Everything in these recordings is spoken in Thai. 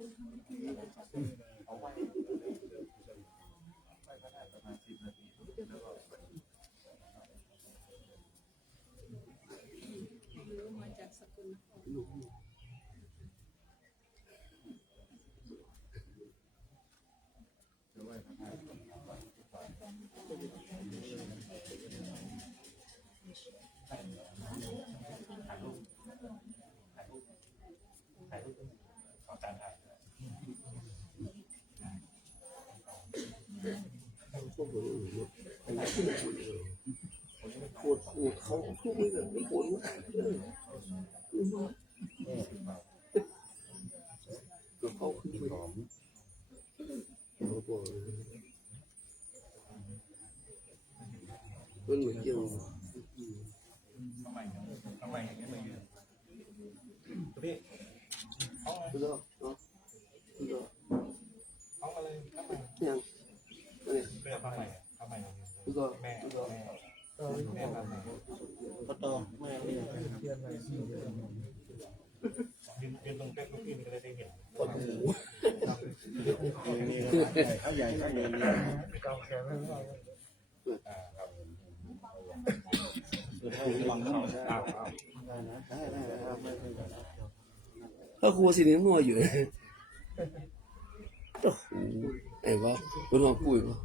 เอาไว้ก็ได้ประมาณ10 นาทีแล้วก็มาจากสกุลจะไหว้พระธาตุถ่ายรูปขอการถ่ายปวดเขาพูดไม่แบบไม่ปวดก็เขาขึ้นไปเขาบอกมันเหมือนยังทำไมอย่างนี้มายืนพี่คือก็เอาอะไรทำไมยังเนี่ยเรื่องทำไมคือก็แม่ทำไมก็ต่อแม่เนี่ยยืนตรงเป๊ะพี่มันก็ได้เห็นคนหูเขาใหญ่เขาใหญ่กองแขนไม่ได้ครับให้ลองเข้าได้ถ้าครูสิเนี่ยมัวอยู่โอ้โหไอ้วะเป็นว่าปุ๋ยวะ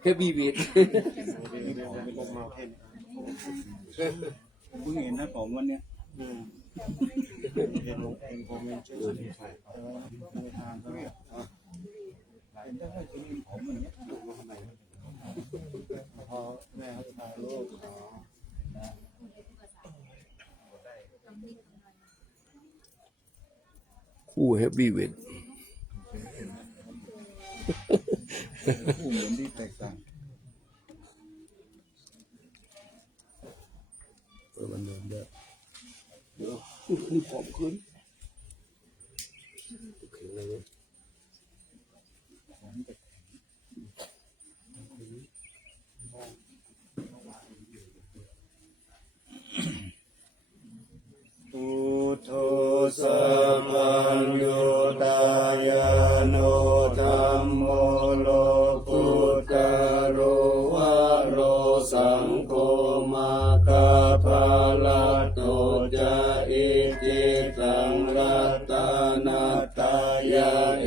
แค่บีบีดผมมาเทนคุณเห็นนะผมวันเนี้ยเห็นผมเป็นชื่อใครในทางก็เรียกเป็นได้ให้คุณผมอย่างเงี้ยทำไมพอแม่เขาถ่ายรูปนะคู่แฮปปี้เวทคู่เหมือนที่แตกต่างมันเดินได้เดี๋ยวนี่ผอมขึ้นโอเคเลยเนี่ยพุทโธสัพพัญญุตายาโนธัมโมโลกุตตโรวะโรสังโฆมาคาภาลโตจะอิจิตังรัตนาตายาเอ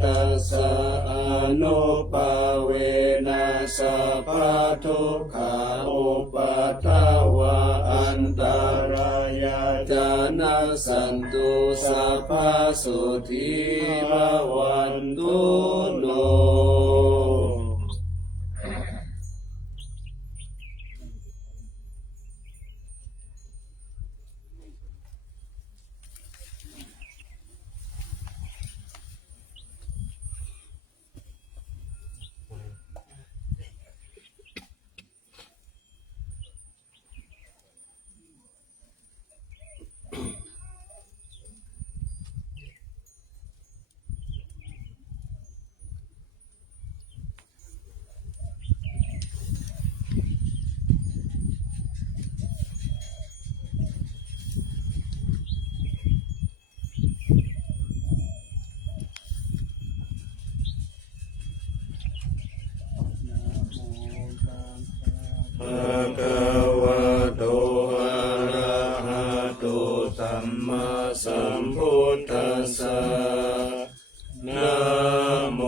ตัสสะอนุปาเวนะสัพพะทุกขาอุปัฏฐวะอันตรายาจานะสันตุสัพพะสุธีภวันตุโนภะคะวะโตอะระหะโตสัมมาสัมพุทธัสสะนะโม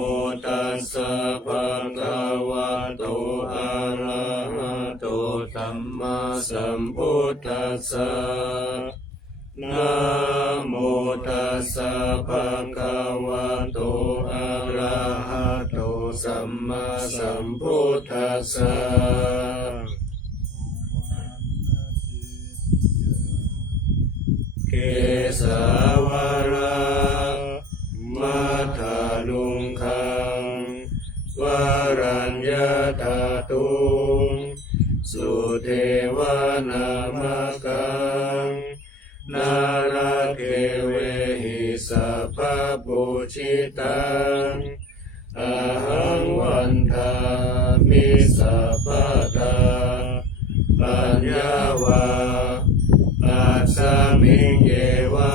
ตัสสะภะคะวะโตอะระหะโตสัมมาสัมพุทธัสสะนะโมตัสสะภะคะวะโตอะระหะโตสัมมาสัมพุทธัสสะเกสาวรามัทธาลุงคังวรัญญาตาตุงสุเทวานามกังนาราเกเวหิสัพพปุชิตังอะหังวันทามิสัพพตาปัญญาวาปัสสมิงเยวะ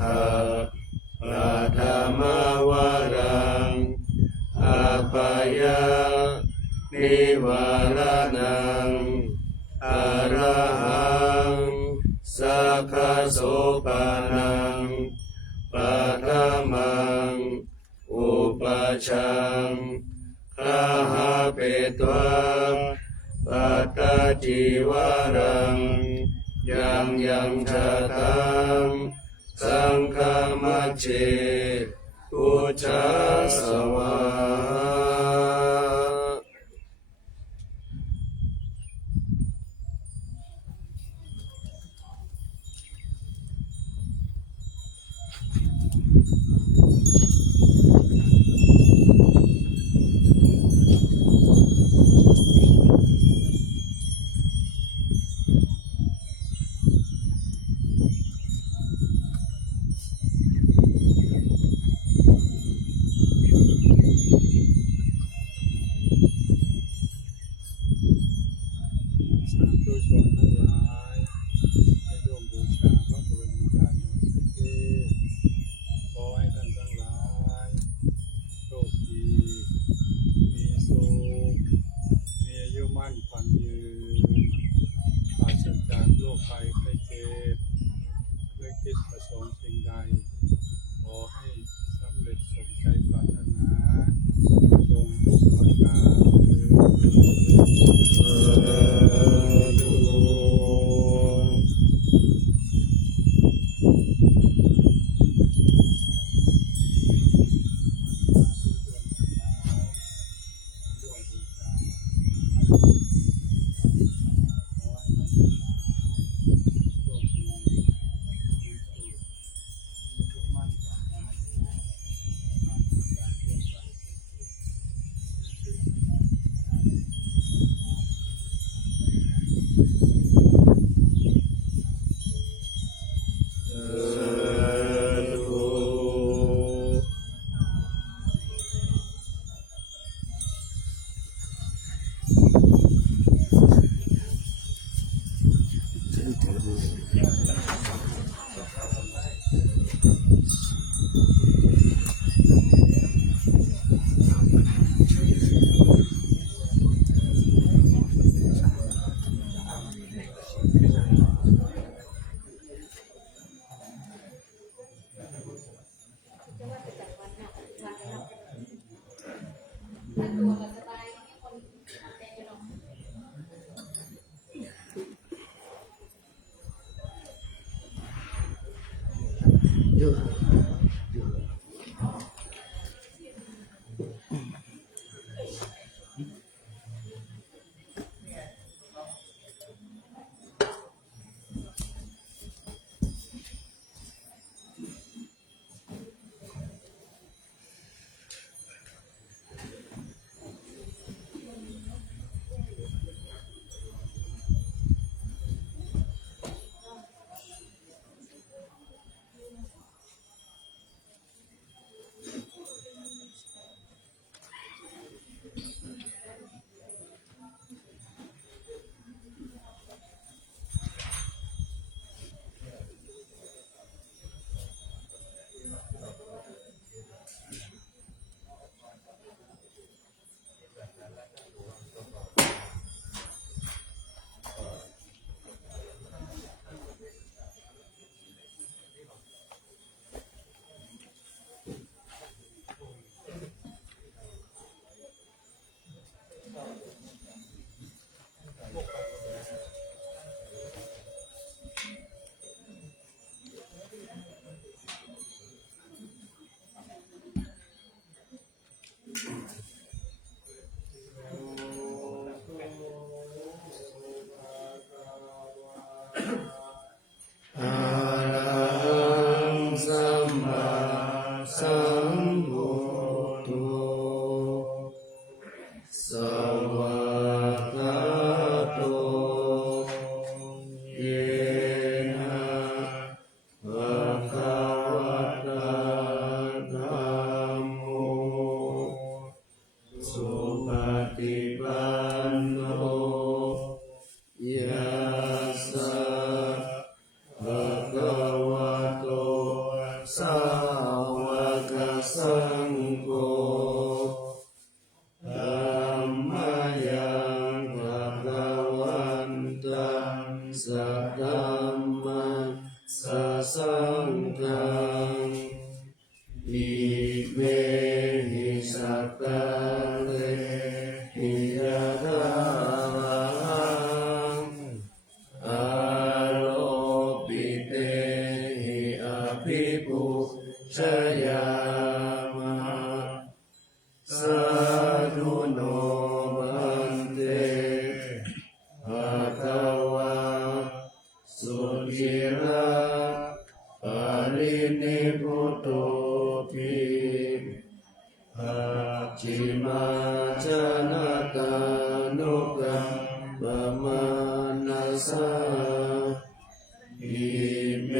คะปฐมวรังอภยานิวรณังอรหังสัคขโสปนังปฐมังอุปชฌังคหะเปตวะปัตตจิวรังยังยังชะตังสังฆมัจเจอุจจาสวะสาธุชนทั้งหลายให้ร่วมบูชาพระบรมธาตุโมสเกขอให้ท่านทั้งหลายโชคดีมีสุขมีอายุมั่นขวัญยืนปราศจากโรคภัยไข้เจ็บไม่คิดประสงค์สิ่งใดขอให้สำเร็จสมใจปรารถนาจงทุกประการเถิอะระหังสัมมาสัมพุทโธสวากขาโตเยนะภะคะวะตาธัมโมสุปฏิปันโนยัสสะภะคะวะโตอ นังอิเมหิสักกะเลหิยะถาอาโลปิเตหิอภิปุชยามะสาธุโนมันเตภะคะวะสุจิระปารินิพพุตโตภิปัจฉิมาจนะตานุกัมปะมานัสสะอิเม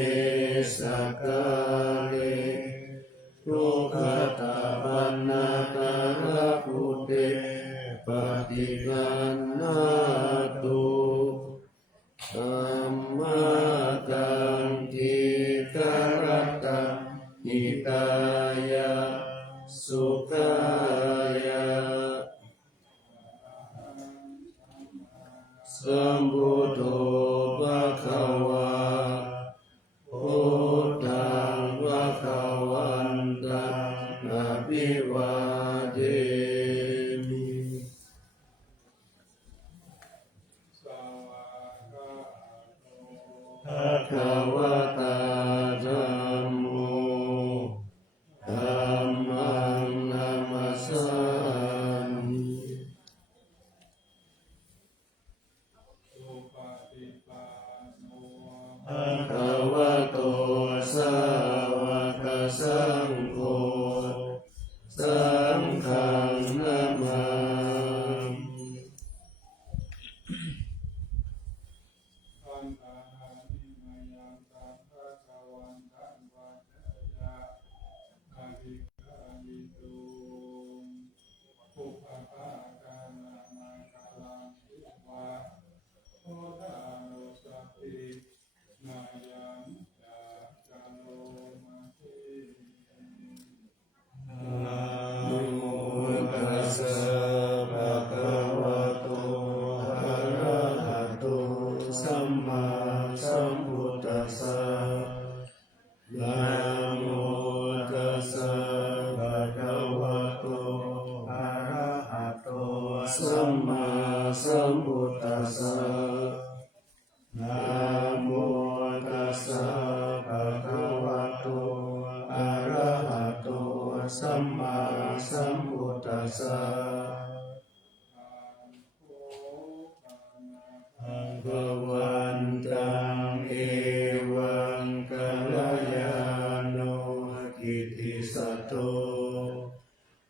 สักกะเลทุกขตาปันนาการะพุเตปฏิกันนาตุธัมมากังทิกรตังหิตายะสุขายะสัมพุทโธภะคะวะพุทธังภะคะวันตังอะภิวาเทมิ ภะคะวะตาธัมโมธัมมังนัมมัสสามิ ภะคะวะโตสาวกสังโฆสังฆังนะมามิ อันตาหานิมายังตังภะคะวันตังวัฏยะอาภิกามิตุปุพพะกานามาคาลังอิวะโอทานุสัพพินายัญจาจโลมาเท นะโมตัสสะภะคะวะโตอะระหะโตสัมมาสัมพุทธัสสะนะโมตัสสะภะคะวะโตอะระหะโตสัมมาสัมพุทธัสสะนะโมตัสสะภะคะวะโตอะระหะโตสัมมาสัมพุทธัสสะภะวันตังเอวังกัลยาโนกิตติสัตโต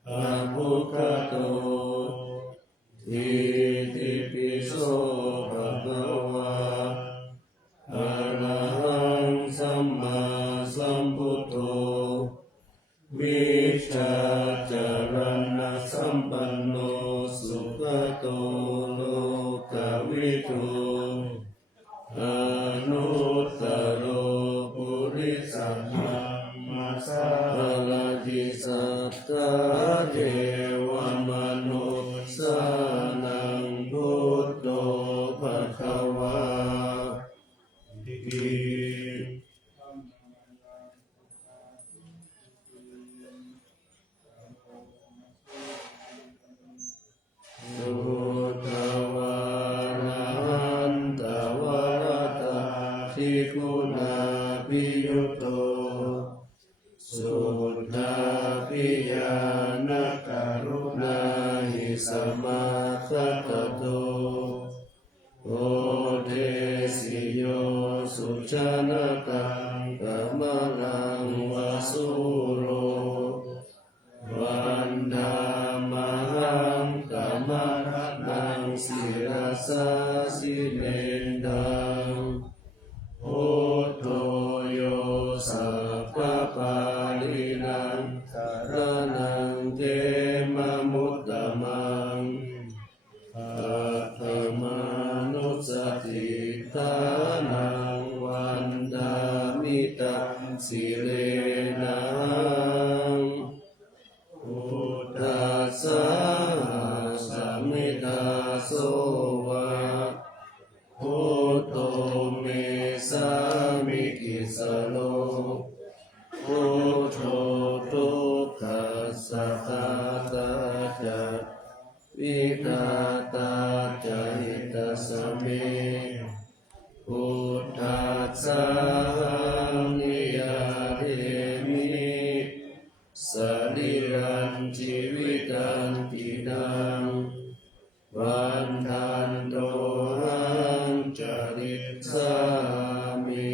อะภุคโตอิติปิโสภะคะวะอะระหังสัมมาสัมพุทโธวิชชาจารณะสัมปันโนสุขโตโลกวิทูอนุตตโรปุริสธรรมสารติสัทธาเทวมนุสสานังพุทโธภะคะวาติ สุตวาระหันตวรตาทิคุณาภิยุตโตสุทธาภิญาณกรุณาหิสมาคตโตโอเทสิโยสุชนะกังกมลังวสุโรวันดามหังกมรัตนังศิรสาสิเลนดังพุทโธโยสัพพปาลินังสารนังเทมมุตตมังปัตตมานุสติทานังวันดามิตังสิเลนังพุทธัสสะสัมมิทาโสวะพุทโธเมสามิกิสโล พุทโธทุกขัสสะคาตาจะวิคาตาจะหิตาสเมพุทธัสสะนิยาเทมิสริรันชีวิตันตินังวันทันโตหังจริตสามิ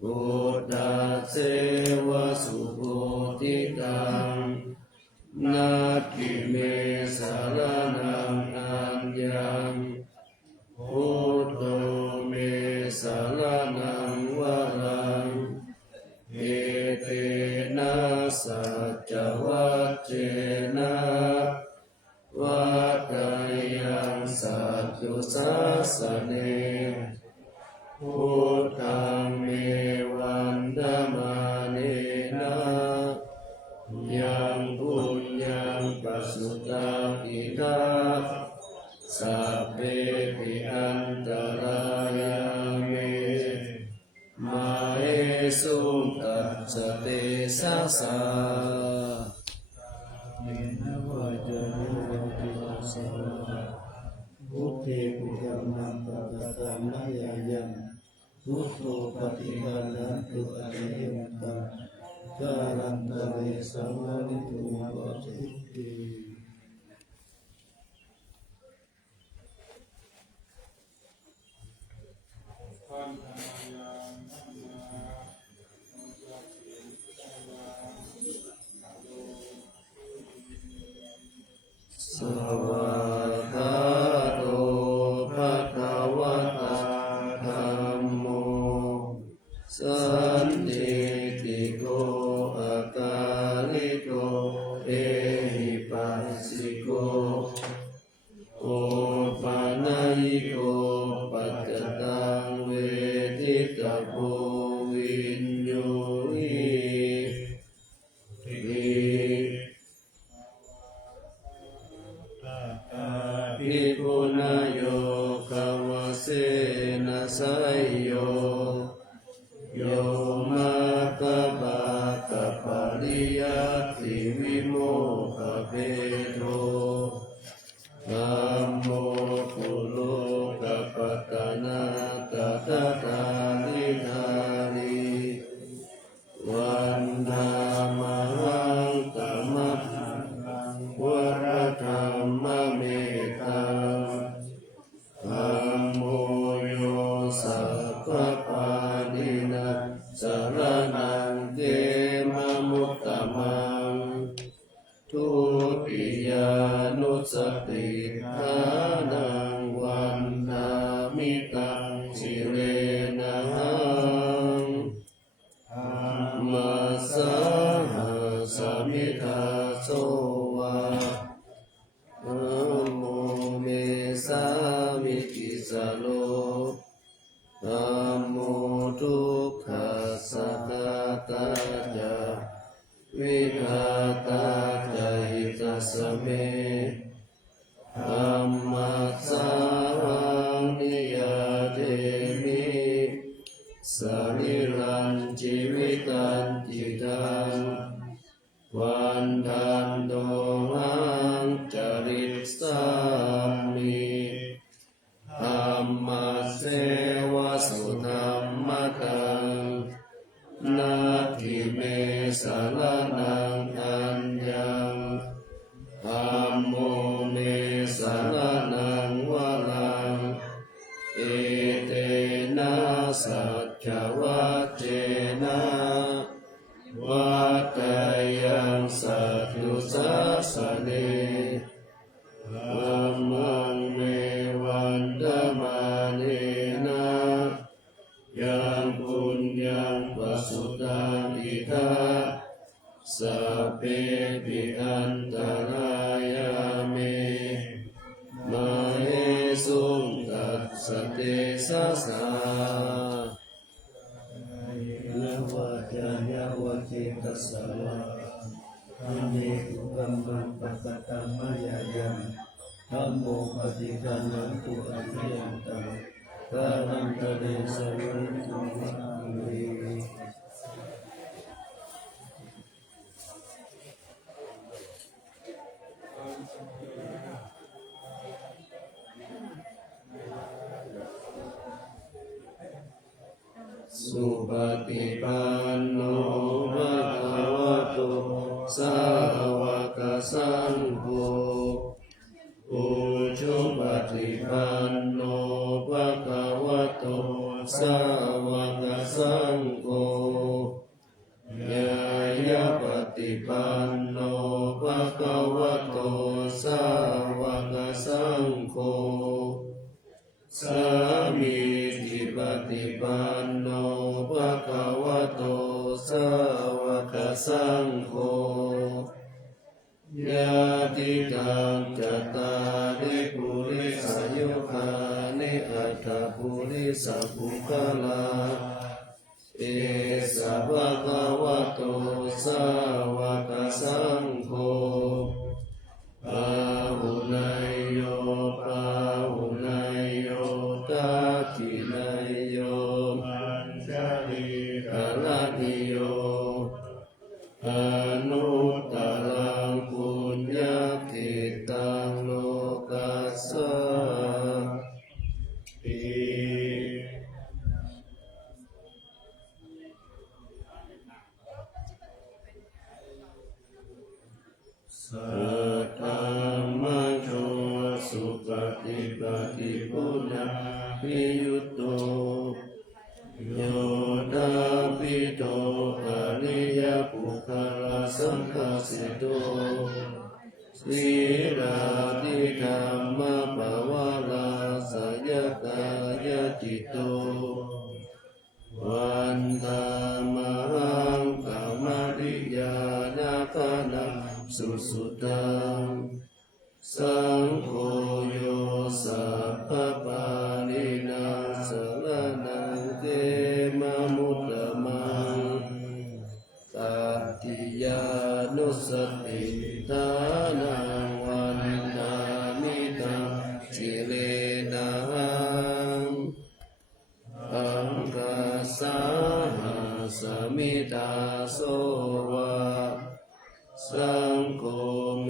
พุทธัสเสวสุโพธิตังนาทิเมสารนังอัญญังพุทโธเมสารนังวรังเอเตนะสัจจวัจเจนะวัฏฏายังสัจจุสัสสะเนพุทธังเมวันดมาเนนะยังปุญญังปัสสุตาปิตาสัพเพปิอันตรายาเมมาเอสุตัสสะเตสะสะเมนะวะจานะวะติปัสสะพุทเทปุถัมมังปะกะตังมะยายังพุทโธปฏิปันนันตุอะระยันตังกาลันตะเรสัมมานิตุมาปะทิติสวากขาโตภะคะวะตาธัมโมสันติติโกอะกาลิโกเอหิปัสสิโกโอปานายิโกปัจจตังเวทิตาโพวินโยหิภิกขุนโยคาวเสนะไสยโยโยมาคปะกะปะริยัตติวิโมกขเปโตธัมโมปุโรกัปปตานาตถาตานิธานิวันธามหังตมะวรธรรมเมตังธัมโมโยสัพพปานินะสรณังเตมะมุตตมังทุติยานุสติฐานังวันนามิตังสิเรนะหังมัสสะสมิทาโสวะนะโมเมสามิติสโลนะโมทุกขัสสะคาตาจะวิคาตาจะหิตาสเมธัมมัสสะนิยาเทมิสริรันชีวิตันติตังวันทันโตหังจริตสามิธัมมัสเสวสุธัมมตังนาทิเมสารนังอัญญังธัมโมเมสารนังวรังเอเตนะสัจจวัจเจนะวัฏฏายังสัจจุสัสสะเนธัมมังเมวันดมาเนนะยังปุญญังปัสสุตังอิทาสัพเพปิอันตรายาเมมาเอสุตัสสะเตสะสะนะวะจายาวะเจตัสสะวะธัมเมตุกัมมังปัสสะตัมมะยายังธัมโมปฏิกัณันตุอะระยันตังกาลันตะเรสะวิตุมะเว สุปฏิปันโนภะคะวะโตสาวกสังโฆอุชุปฏิปันโนภะคะวะโตสาวกสังโฆญาญาปฏิปันโนภะคะวะโตสาวกสังโฆสามีจิปฏิปันโนภะคะวะโตสาวกสังโฆญาติกังจัตตาริปุริสยุคานิอัตถปุริสปุคลาเอสะภะคะวะโตสาวกสังโฆปาหุนายโยปาหุนายโยตัคขินายโยปัญจลีกาลนิโยอนุตตรังปุญญกิตังโลกัสสติสัทธามัจโชสุปฏิปฏิปุณณวิยุตโตโยธาปิโตอริยปุคลาสังฆสิโตสีราติธรรมปวาลาสยกายจิตโตวันตามหังกามริยานาคานังสุสุตังสังโฆโยสัพพปานินาสรณังเตมะมุตตมังตัตถิยานุสติทานังวันนามิตังสิเลนะอังคาสาหาสมิตาโสวะสังโฆเม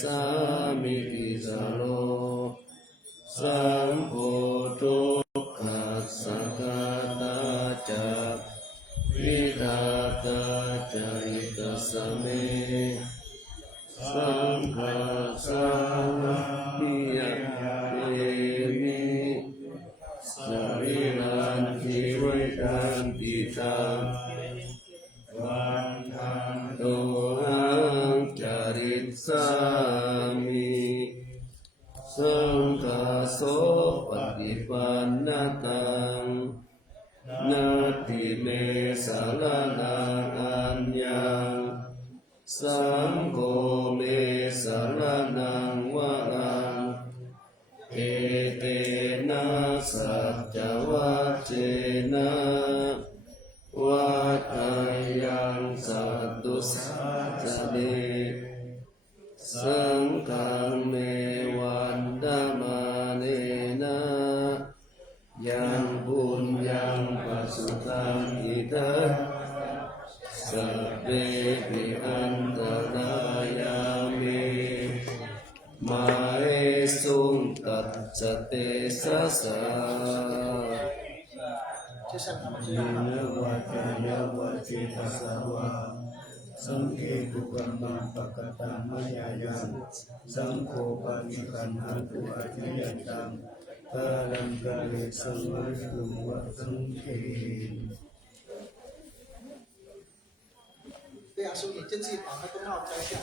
สามิติสโลสังโฆทุกขัสสะกาตาจักวิทาตาจาริตสเมสังฆาสามิยะเอมิสริรันติไว้ตันติตังวันทันโตหังจาริตสามิสังฆาโสปฏิปันนตังนาติเมสารนังอัญญังสังโฆเมสารนังวะรังเอเตนะสัจจวัจเจนะวัฏฏายังสัตตุสัจจะเดสังฆังเมวันดามาเนนะยังบุญยังปัสสุตังอิทัสสัพเพปิอันตรายามิมาเอสุงตัจจเตสัสสะยินวะจายาวะจิตสาวะสังเกตุกัมมังปะกตังมยายังสังโฆปะนิคันหันตุอาทิยันตังกาลังกาเลสังวะตุวะสังเก对呀，所以这次把那个帽摘下。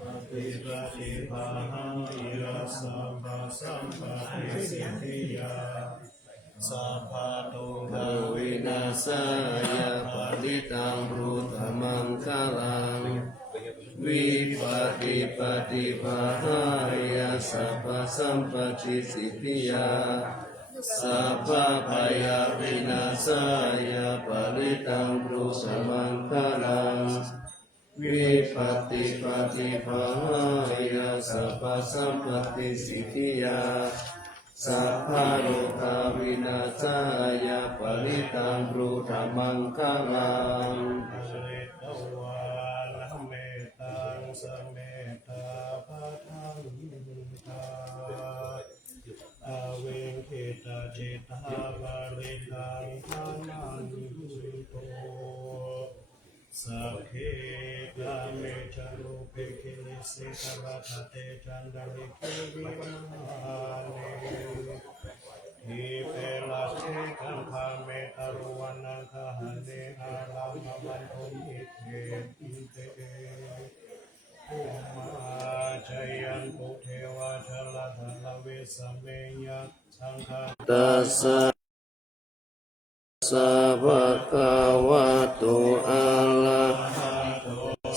ปฏิปฏิภาหังอิรัสสะภะสัมปะทิสิทธิยาสัพพะตุภาวินาศายาปริตังรูธมังคาลังวิปฏิปฏิภาหายาสัพพะสัมปะทิสิทธิยาสัพพะพยาวินาศายาปริตังรูธมังคาลังวิปัสสิปฏิภาหายาสัพพะสัมปติสิทธิยาสัพพะโลกาวินาศายาปริตังรูธมังคาลังสเมตตาภะทังตาอเว จิตาบริทังธานังสุโตสัพเพกาเมจารุเปกินิสิกรัตเตจันดาลิกิวิมานิทิเปลาเชกันภาเมตารุวันังคหันเนอารัมมันโอมิเทปิเตภูมาจายันตุเทวาชลาธลเวสเมยัสังฆา ตัสสะสะภะคะวะโตอะระหะโต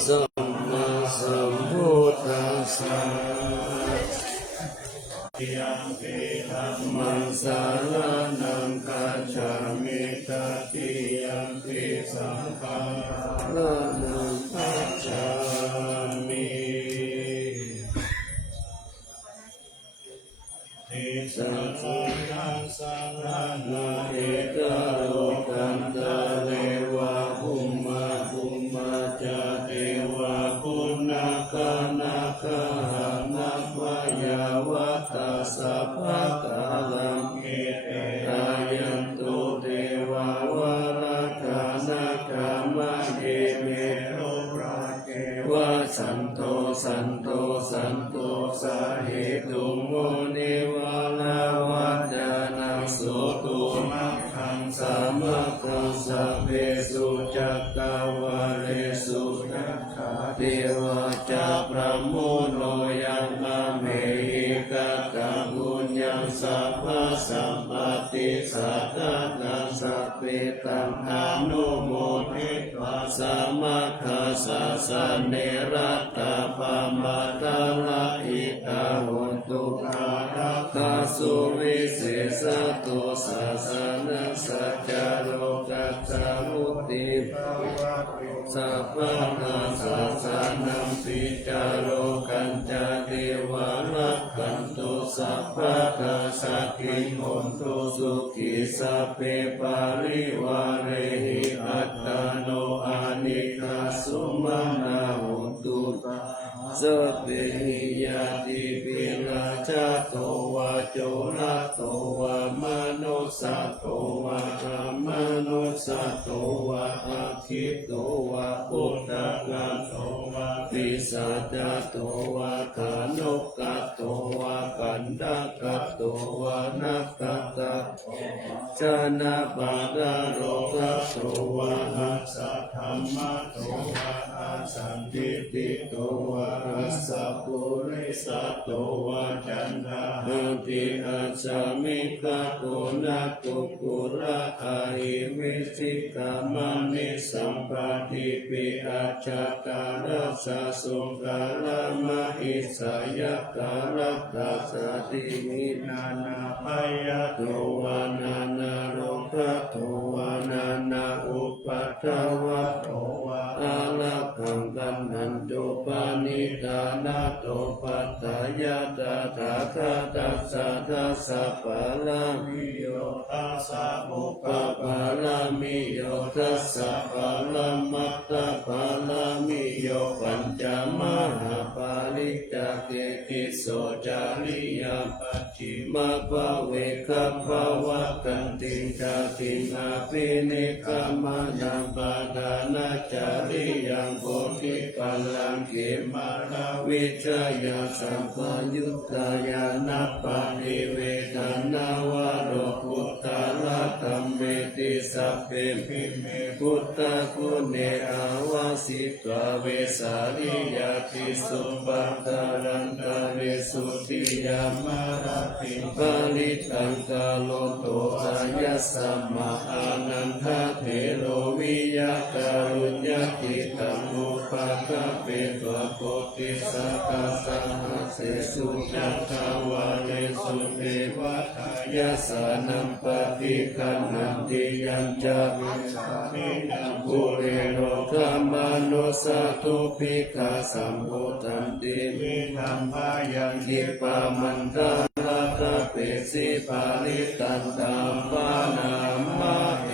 สัมมาสัมพุทธัสสะยังปิธัมมังสารนังคัจฉามิตติยังปิสังฆังสารนังคัจฉามิติสังฆังสารนังเอกโลกันตะเรวะภุมมาภุมมาจาเทวะคุณาคานาคาหานาคายาวะตาสัพพะกาลังเอเตอายันตุเทวาวาราคานาคามะเอเมโรราเกวะสันโตสันโตสันโตสาเหตุโมนิวาลาวัจจานังสุตุมังคังสามัคคังสัพเพสุจักกาวาเลสุนัคขาเทวาจาพระโมโนยังมาเมหิกะกังบุญยังสัพพะสัมปติสัตตะนังสัพเพตังอนุโมทิตวาสัมมาคัสสะสะเนรัตตะปะมาตาลาอิตาหุตุการะคาสุวิเศษตุสัสสะนัสสัจจโลกัสสะมุติภาวะสัพพะนาสัสสะนัมปิจาโลกันจาเทวะรักขันตุสัพพะกาสักขิโหนตุสุขิสัพเพปาริวาเรหิอัตตโนอานิคาสุมานาโหนตุสัพเพหิยาติปิลาชาโตวะโจระโตวะมโนสัตโตวะธรรมโนสัตโตวะอาคิโตวะพุทธกัตโตวะปิสัจจโตวะกานุกัตโตวะกันดากัตโตวะนักกัตโตชนะปะดาโรกัตโตวะหัสสะธรรมะโตวะอาสันติติโตวะรัสสะปุริสัตโตวะจันทาหังติอัจฉมิกะโกนะกุกุระอาหิมิสิกามะนิสัมปติปิอัจฉตารัสสะสุกาลมะอิสายะกาลัตตาสติมินานาปายะโตวานานาโรคะโตวานานาอุปัฏฐวะโตวะอาลักขังกันนันโตปานิธานาโตปัตตายะตถาคตัสสะทัสสะปะลามิโยทัสสะมุปะปะลามิโยทัสสะปะละมัตตะปะลามิโยปัญจมหาปาลิจเกกิโสจาริยปัจฉิมาภเวคะภวะกันติจาตินาปินิกามานังปะดานาจาริยังโพธิปัลลังเขมาราวิชยาสัมปยุตตายานัปปะนิเวทนาวะโรพุทธาละธัมเมติสัพเพมิเมพุทธคุณเนอาวาสิตวะเวสาริยาติสุปัฏฐารันตะเวสุติยามาราติปาลิตังกาโลโตอายัสสัมมาอานันทเถโรวิยาการุญญาติตังอุปาคเปตวะโพธิสักาสังหเสสุจัตถาวาเลสุเทวะทายาสานัมปฏิคันนันติยัญจาวิสามินังปุเรโรธรรมานุสัตถุภิกขาสัมพุตันติวินัมภายังคิปามันตาลาตะเปสิปาลิตันตามปานามาเอ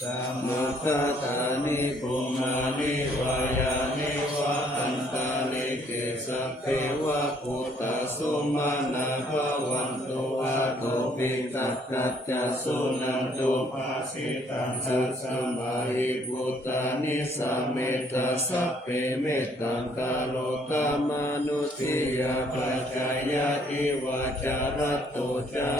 สัมมาคาตานิปุมานิวายานิวะอันตานิเกสัพเพวะพุทธสุมานาภา ริกัจจัจจสุนันตุภาสิตังสัสสมาหิพุตตานิสัมเมตตัสสะเปเมตตังกาโลกามนุทิยาปัจจายะอิวาจารัตโตจา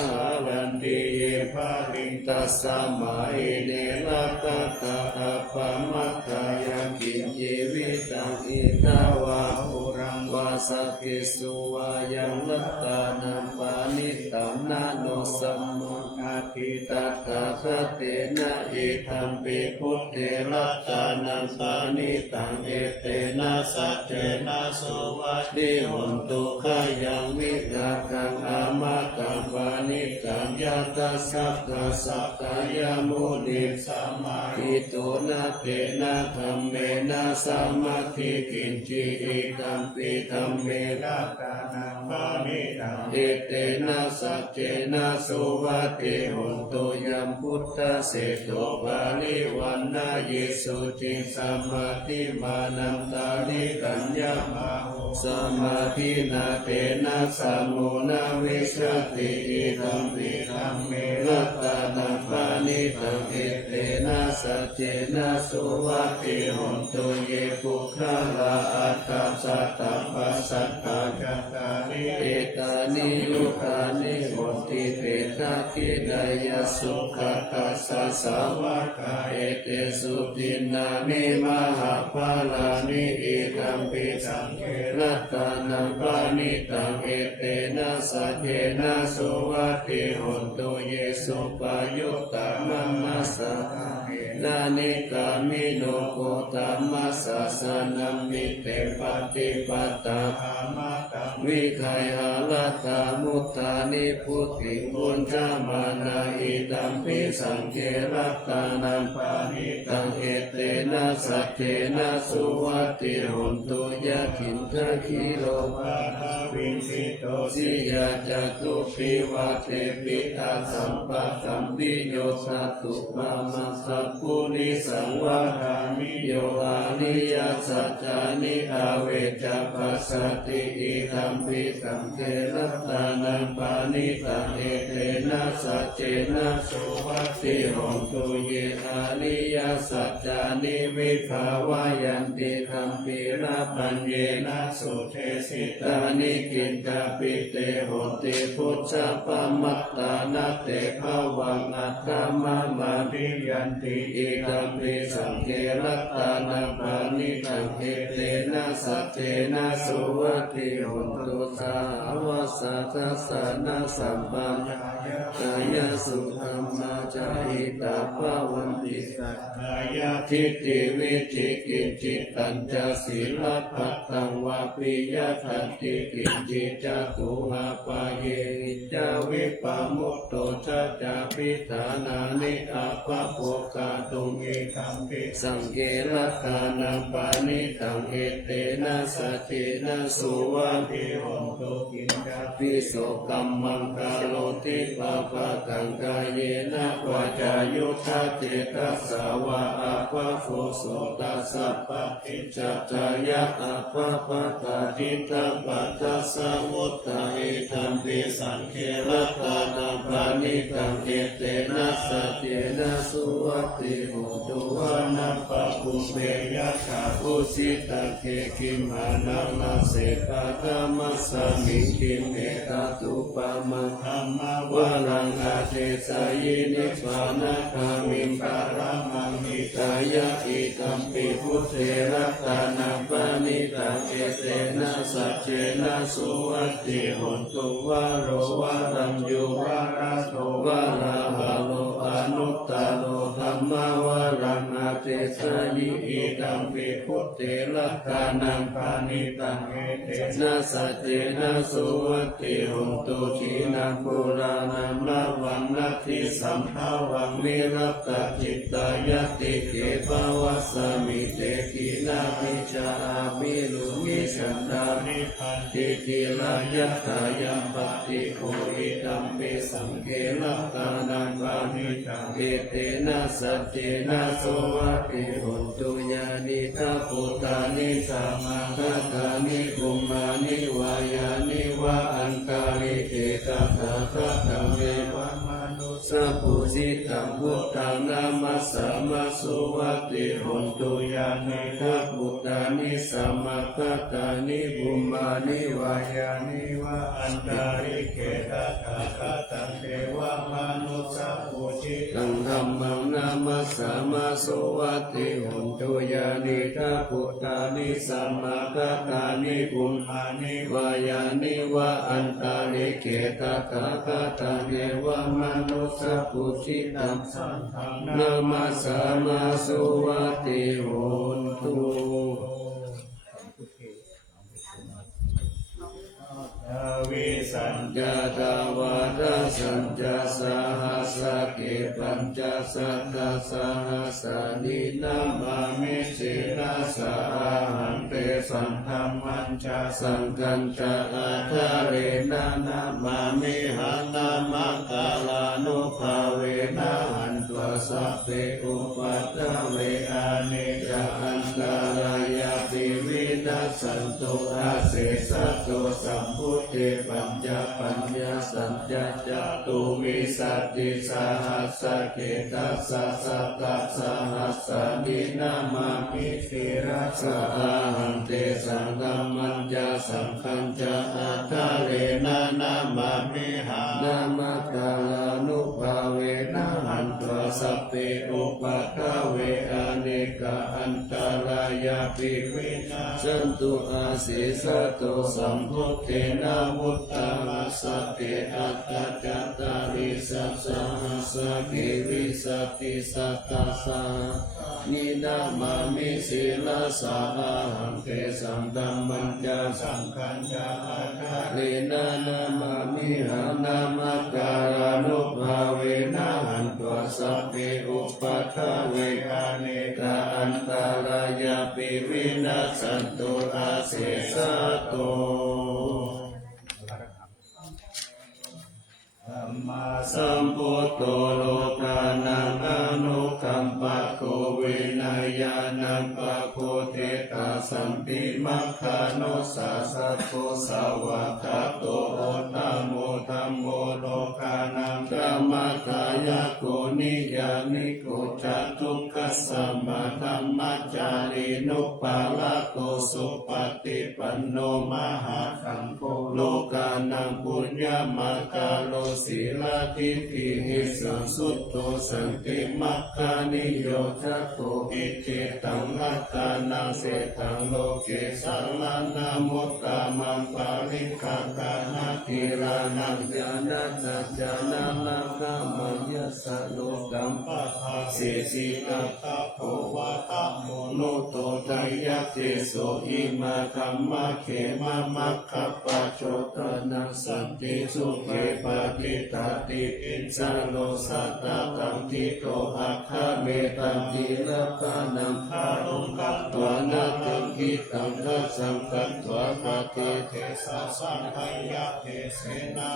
รันติเยภาริตัสสะมาหิเนลตตะอัปปมัตตายังกินเยวิตังอิตาวาหุรังวาสัพพิสุวายังลัตตานัมปานิตัมนาโนสัมมอาทิตัตตะสเตนะอิธัมปิพุทเทรัตตานัมปานิตังเอเตนะสัจเจนะโสวัสดิหุนตุขยังวิราคังอามาตังปานิตังยะตัสสะตัสสะกายมุนิสัมมาทิโตนะเตนะธัมเมนะสัมมาทิกินจิอิตัมปิธัมเมรัตตานังปานิตังเอเตนะสัจเจนะโสวัสดิหุนตุยัมพุทธเสโตบาลิวันนาเยสุจิสัมมาทิมานันตาลิกัญญามาหุสมาธินาเตนะสัมโมนาวิชติอิธัมปิธัมเมรัตตานังปานิตังเอเตนะสัจเจนะโสวัสดิหุนตุเยปุคลาอัตตาสัตตปัสสัตตาจัตตานิเอตานิยุคานิโหติเตทะคิดายสุขตัสสะสาวกาเอเตสุตินามิมหาภาลานิอิธัมปิสังเขรัตตานังปานิตังเอเตนะสัจเจนะโสวัสดิหุนตุเยสุปายุตตามัมมัสสะนานิกามิโนโกตัมมัสสะสนัมมิเตปฏิปัตตาภามะตังวิคัยหาลตามุตตานิพุทธิปุญจามานาอิตัมปิสังเขรัตตานังปานิตังเอเตนะสัจเจนะสุวัตติหุนตุยะขินทะคิโลภะวินสิโตสิยาจตุปิวัตเตปิตาสัมปะสัมปิโยสัตตุมามัสสะปุริสังวาหามิโยอานิยสัจจานิอาเวจปัสสติอิธัมปิสังเขรัตตานังปานิตังเอเตนะสัจเจนะโสวัสดิหุนตุเยอานิยสัจจานิวิภาวายันติธัมปิระปัญเยนะสุเทสิตานิกินกาปิเตโหติพุทธปมัตตานาเตภวังอัตถมะมาภิยันติอิธัมปิสังเขรัตตานังปานิตังเอเตนะสัจเจนะโสวัสดิหุนตุสาวาสัทธัสสะนะสัมปัญญากายสุธัมมาจาหิตาภวันติสัทธายาทิฏฐิวิจิกิจจิตัญจศีลปัตตังวาปิยทันติกิจจิจตุหาปะเยหิจาวิปะมุตโตชัจจาปิธานานิอาภะโภคาตุงเอธัมปิสังเขรัตตานังปานิตังเอเตนะสัจเจนะสุวัสดิหุนตุกินจาปิโสกัมมังคาโลติปะปะตังกายเยนะวาจายุทธะเจตัสสาวะอาภะโฟโสตัสสะปะทิจจตายะอาภะปะตาทิตะปัตตะสะมุตตะเอธัมปิสังเขรัตตานังปานิตังเอเตนะสัจเจนะสุวัสดิหุนตุวานะปะปุเบยะถาภูสิตะเกกิมานะมาเสปะกามัสสะมิกิเมตตุปะมะธัมมะวะรังอาเทสยินิพพานะคามิปะระมังหิตายะอิตัมปิพุทเทรัตตานังปานิตังเอเตนะสัจเจนะสุวัสดิหุนตุวาโรวารัมโยวาราโตวาราหะโลอนุตตโลธัมมาวารังอาเทสยิอิตัมปิพุทเทรัตตานังปานิตังเอเตนะสัจเจนะสุวัสดิหุนตุขีนังปุรานังละวังนัตถิสัมภาวังวิรัตตจิตตายติเกภวัสสมิเตกินาภิจามิลุมิฉันดานิพันติกิลายะถายัมปติโคอิตัมปิสังเขรัตตานังปานิตังเอเตนะสัจเจนะโสวัสดิหุนตุญาณิทัพพุตานิสัมมาทัตตานิกุมานิวายานิวะอันตาลิเกตตาทัตตะเมวะ สัพพุสิตังพุทธังนามัสสะมะสุวัตติโหนตุยานิทัพพุทธานิสัมมาคัตตานิบุมมานิวายานิวะอันตาริเกตตาคาตังเทวมนุสสัพพุชิตังธัมมังนามัสสะมะสุวัตติโหนตุยานิทัพพุทธานิสัมมาคัตตานิบุมมานิวายานิวะอันตาริเกตตาคาตังเทวมนุสสัพพุชิตังนามัสสะมะสุวัตติโหนตุวิสัญญาตาวาทสัญญาสหัสสะเกปัญจสัตตะสหัสสะนินามามิสินาสาหันเตสังฆมัญจสังฆัญจอัฏฐเรนะนามามิหันนามังกาลานุภาเวนะหันตวสัพเพอุปัฏฐเวอาเนจอันตรายาปิวินัสสันตุอาเสสะโตสัมพุทเทปัญญาปัญญาสัญญาจตุวิสัตติสหัสสะเกตัสสะสัตตะสหัสสะนินามามิสิราสะอาหันเตสังฆมัญจสังฆัญจอัฏฐเรนะนามามิหังนามกาลานุภาเวนะหันตวสัพเพอุปัฏฐเวอเนกะอันตรายาปิวินาสันตุอาเสสะโตสัมพุทเทนะมุตตามัสสะเตอัตตะจัตตาริสัสสะหัสสะเกวิสัตติสัตตะสะนินามามิสิลาสาหังเตสังฆมัญจสังฆัญจอัฏฐเรนะนามามิหังนามกาลานุภาเวนะหันตวสัพเพอุปัฏฐเวอาเนกะอันตรายาปิวินัสสันตุอาเสสะโตธัมมาสัมพุทโธโลกานังอนุคัมปะโกวินัยยานังปะโคเทตาสันติมัคคานุสัสสะโกสาวกะโตโอตโมธัมโมโลกานังธัมมกายโกนิยานิโกจัตตุคัสสะมะธัมมัจจารินุปปาลโกสุปฏิปันโนมหาคังโกโลกานังปุญญามกาโลศีลทิฏฐิหิสังสุตโตสันติมัคคานิโยจักโกอิเจตังอัตตานังเสตังโลเกสัลลานามุตตามังปาริกังกานาทิรานังญาณัจจานาลังกามัญญสะโลกัมปะภาเสสิกัตตะโภวะตะโมโนโตไตยะเตโสอิมาคัมมะเขมะมัคคะปะโชตนังสันติสุเขปะติตาติอินสะโลสัตตะตังทิโตอัคคะเมตังทิละปะนังคารุกัตวานาตังกิตังทัสสังกัตวะปะติเทสะสังขยะเทเสนา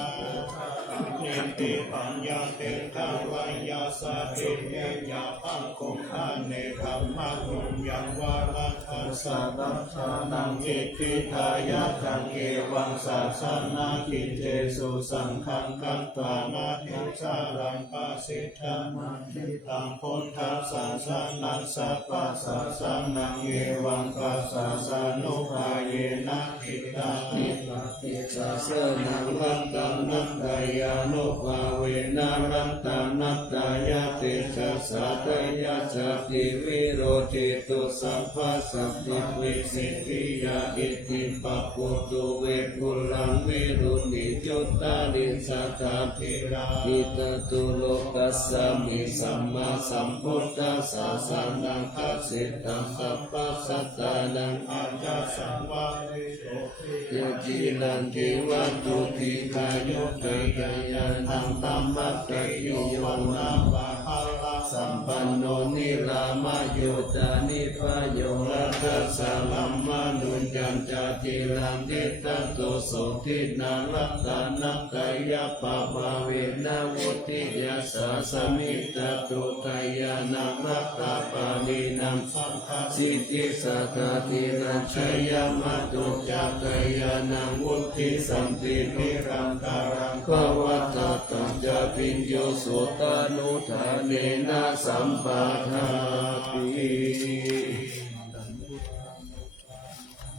นิติปัญญาเตทาวายาสะเทเนยะปังคุขะเนธัมมะกุญญังวาระคัสสะตัมสานังอิทธิทายะทังเอวังสัสสนาคิเจสุสังฆังกัตตานาทิสารังปะสิทธานังทิตังพุทธัสสะสนัสสะปัสสะสนังเอวังปัสสะสนุภาเยนะทิตานิปติสัสสะนังรัตตังนัตตายานุภาเวนะรัตตังนัตตายาติสัสสะตยะสัพพิวิโรจิตุสัพพะสัพพิวิสิทธิยาอิทธิปะปุตุเวปุลังวิรุณิจุตตาลิสัตถะภิราหิตตุโลกัสสะมิสัมมาสัมพุทธัสสะสังฆังคัสสิตังสัพพะสัตตานังอาจาสังวาริโสยะจินันติวัตถุทิกายุตยายานังธัมมัตตยิโยนาภะหะระสัมปันโนนิรามโยจานิพโยรัตสะลัมมานุญญา ญจทิรังทิตังตุสุทินารัตตานังกายปะภาเวนะวุติยาสาสมิตตุกายานังรัตตาปาลินังสิทธิสัทธาทิรัญชยมัตตุจักายานังวุติสัมตินิรังการังภวัตตังจะปิญโยสุตานุทาเนนะสัมปะทาปิ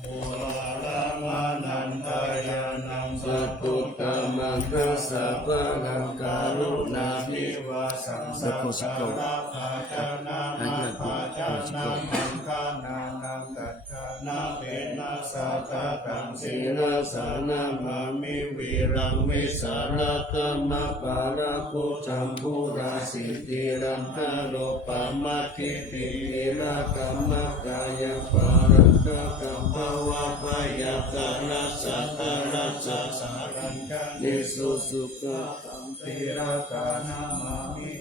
โอลาลามานันทายานังสัตตุตตมังคัสสะปะลังการุณาภิวาสังสัพพะนาภาจานามาภาจานามังคานานังกัจจานาเปนะสัตตังสีนาสานามามิวิรังวิสารธรรมปาราคุจัมพุราสิทธิรันทโลปามาทิติระกรรมกายปารังกกรรมวะพยาการัสสะตรัสสะสารัญจนิสุสุขะตัมติระกานามามิ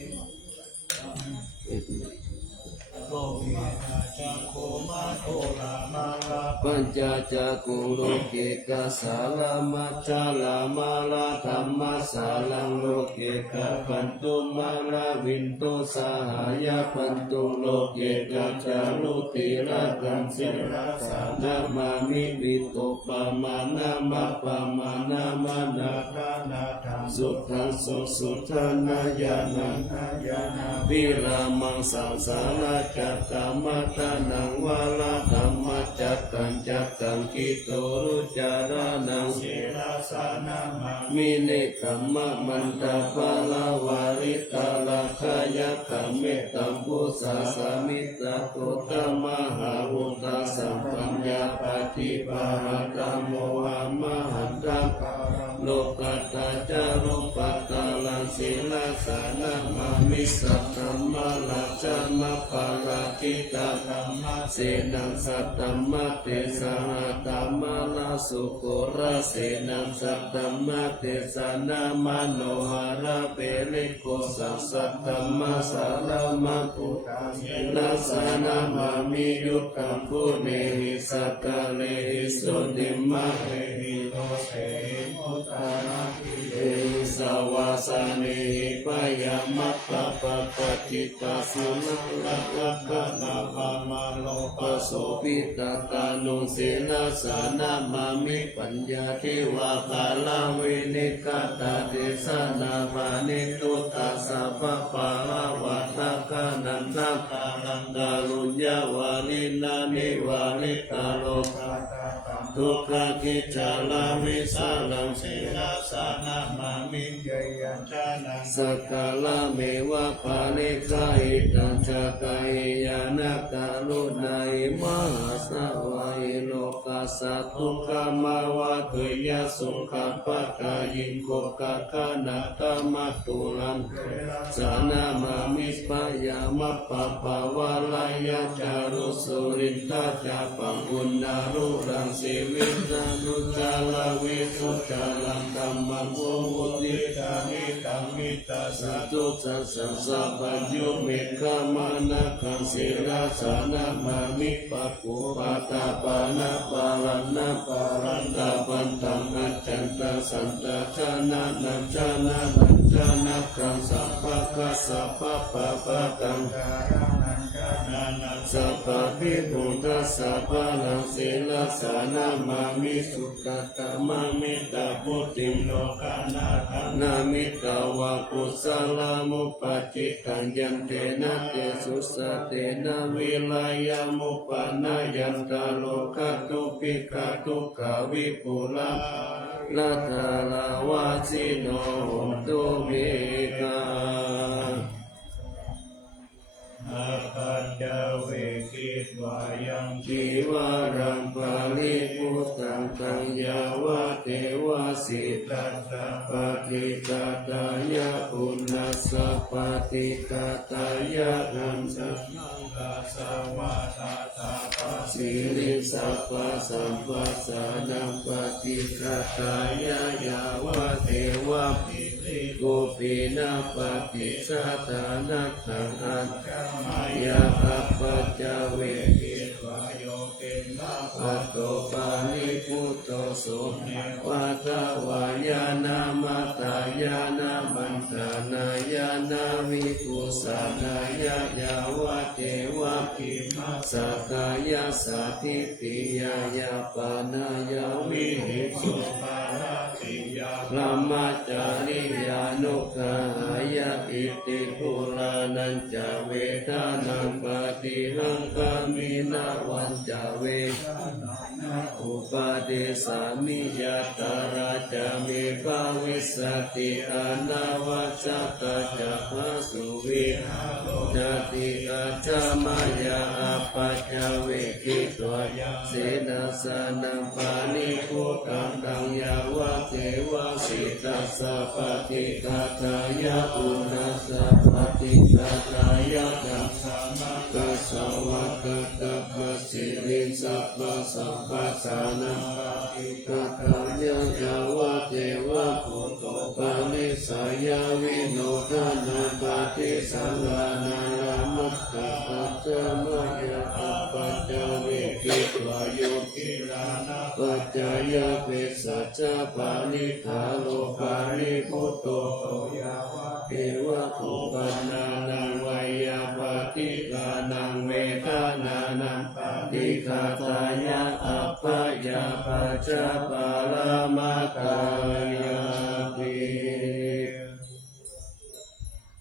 โลวินาจักโคมาโทรามาลาปัญจจักขุโลเกกะสาลามัจจาลามาลาธรรมสาลังโลเกกะปันตุมาลาวินตุสาหายาปันตุโลเกกะจารุติระกังสิระสานามามิวิโตปะมานามาปะมานามานาทานาทังสุขังสุสุทานายานังายานาวิรามังสังสาราจัตตามะตานังวาลาธรรมจัตตังจัตตังกิโตรุจารานังสิราสานามามิเนกัมมะมันตาปาลาวาริตาลาคายะขมเมตัมปุสาสามิตาโกตมหาวุตาสัมปัญญาปฏิปาหะตโมหะมหันตังโลกัตตาจารุปัตตาลังศีลาสานามามิสัตตัมมาลาจามะปาราคิตาธรรมะเสนังสัตตัมมะเตสหตัมมาลาสุโกระเสนังสัตตัมมะเตสนามโนหะระเปริโกสัสสัตตัมมะสารมะปุตตังเสนัสสานามามิยุตตัมปุเนหิสัตตะเลหิสุติมะเรหิโตเสมุตตานาภิเอหิสวาสานิหิปยามัปปะปะปะจิตตาสุนัลละละกะนาภามาโลปะโสปิตาตานุสินาสานามามิปัญญาทิวาคาลาวินิกาตาเทสนาภานิตุตาสัพพะปาลาวัตตะกานันตังกาลังกาลุญญาวาลินานิวาลิตาโลกาตาทุกขกิจจาลาวิสาลังเสนาสานามามิเยยัญชานังสักกาลเมวะปานิกาอิตัญชากายยานาการุณายมหาสวายโลกัสสะทุกขมาวะเทยสุขปัจจายิงโกกะคานาตมัตตุลังสานามามิปยามะปะปะวะลายะจารุสุรินทะจาปังปุณนารุรังสิวิตานุจาลาวิสุจาลังธัมมังโวมุติตามิตังมิตาสัตุสัสสะสัพพยุเมฆามานะคังศิลาสานามามิปะกุปะตาปานะปารันนะปารันตาปันตังอัจจันตาสันตาชานะนัจจานะนัจจานะคังสัพพะคะสัพพะปะปะตังสัพพะภิกขุทัสสะปะลังศิลาสานามามิสุขตะมามิตาพุทธิโลกานาทังนามิตาวะกุสลามุปปจิตังยันเตนะเตสุสเตนะวิลายามุปปนายันตาโลกตุปิกาทุกขาวิปุลาลาทาลาวาสิโนตุเมกาอาปัญญเวกิตวายังชีวารังปาลิพุตตังตังยาวะเทวะสิตัสสะปฏิกาตายะปุณัสสะปฏิกาตายะนังสังฆาสวะตาตาปัสสิริสัพพะสัมปัสสะนังปฏิกาตายะยาวะเทวะ กุปินาปฏิสัตานัตถังอัญญาอัปปัจจเวทิวายโยเกนะปัตโตปานิพุตโตสุวัตวายานามัตตายานามันตานายานาวิปุสานายายาวะเทวะกิมัสสกายาสัทธิปิยายาปานายาวิหิสุภาราติยาพระมัจจาริยานุกายาอิติปุรานัญจเวทานังปฏิหังกามินาวันจเวทนาอุปาเดสามิยาตาราจามิภาวิสติอนาวาจกะจะภาสุวิหารจติอาจามายาอปัจจเวกิตวยเสนาสนังปานิพุตังตังยาวะเทวะสิตัสสะปฏิกาตายะอุนัสสะปฏิกาตายะดัมสามะกัสสวะกะตะภสิริสัพพะสัพพะสานังปฏิกาตายะยาวะเทวะปุตโตปานิสายาวิโนทานังปฏิสังฆานารามัตตะปัจจมายะอัปปัจจเวกิตวายโยกิรานะปัจจายะเปสัจจปานิธาโลปานิพุตโตยาวะเทวะอุปนานังวายาปฏิกานังเวทานานังปฏิฆาตายะอัปปยาปัจจปารามาตายาปิ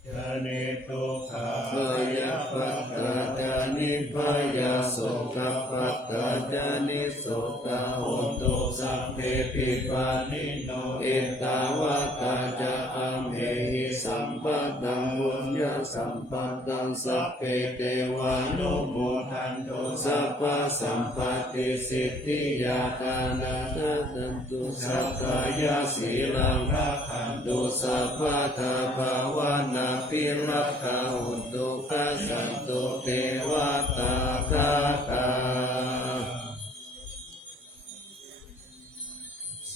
ยานิทุกขาพยาปัตตาจานิพยาโสกปัตตาจานิโสตาโหตุสัพเพปิปานิโนเอตาวะตาจะอัมเหหิสัมปัตตังบุญญาสัมปัตตังสัพเพเทวานุโมทันโตสัพพะสัมปติสิทธิยาคานาทันตุสัพพายาสีลังรักขันตุสัพพะทาภาวนาปิรักขาหุตุกัสสันตุเทวตาคาตา